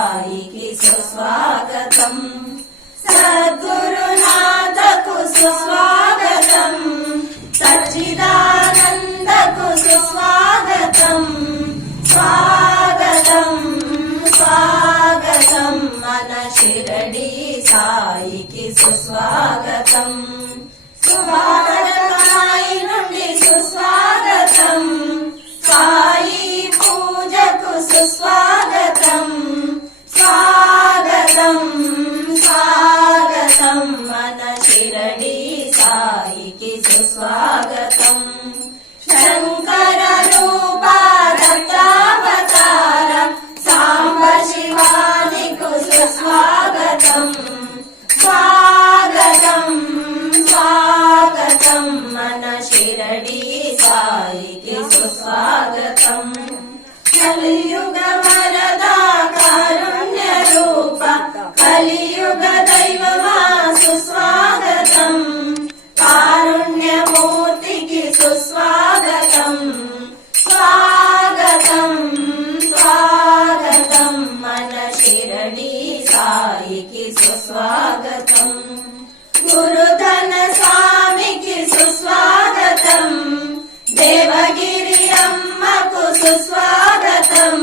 సాయికి సుస్వాగతం, సద్గురునాథకు సుస్వాగతం, సచ్చిదానందకు సుస్వాగతం, స్వాగతం స్వాగతం మన షిరడి సాయికి సుస్వాగతం, స్వాగతమాయి నుండి సుస్వాగతం, సాయి పూజకు సుస్వాగతం, స్వాగతం స్వాగతం మన షిరడి సాయికి సుస్వాగతం, శంకర రూప దత్తావతార సాంబ శివానికు సుస్వాగతం, స్వాగతం స్వాగతం మన షిరడి సాయికి సుస్వాగతం, కలియుగ వరదా కారుణ్య రూప కలియుగ దైవమా సుస్వాగతం, కారుణ్యమూర్తికి సుస్వాగతం, స్వాగతం స్వాగతం మన షిరడి సాయికి సుస్వాగతం, గురుధన స్వామికి సుస్వాగతం, దేవగిరి అమ్మకు సుస్వాగతం,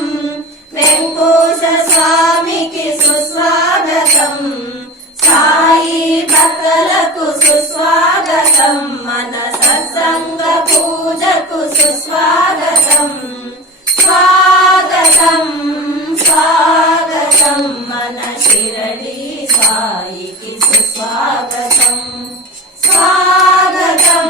వెంకోశ స్వామికి సుస్వాగతం, సాయి భక్తులకు సుస్వాగతం, మన సత్సంగ పూజకు సుస్వాగతం, స్వాగతం స్వాగతం మన షిరడి సాయికి సుస్వాగతం, స్వాగతం